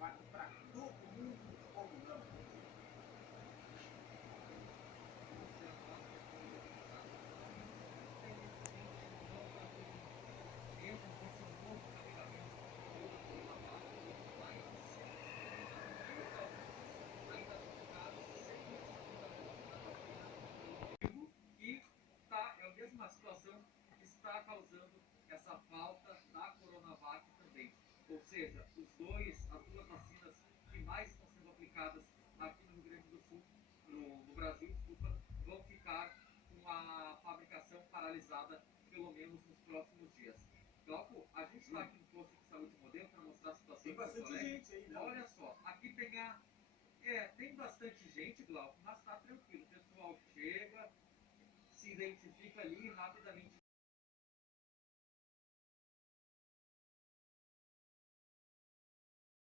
Coronavac para todo mundo ou não? E tá, é a mesma situação que está causando essa falta da Coronavac também. Ou seja, as duas vacinas que mais estão sendo aplicadas aqui no Rio Grande do Sul, no Brasil, desculpa, vão ficar com a fabricação paralisada pelo menos nos próximos dias. Glauco, a gente está aqui no posto de saúde modelo para mostrar a situação. Tem bastante gente aí, né? Olha só, aqui tem bastante gente, Glauco, mas está tranquilo. O pessoal chega, se identifica ali, rapidamente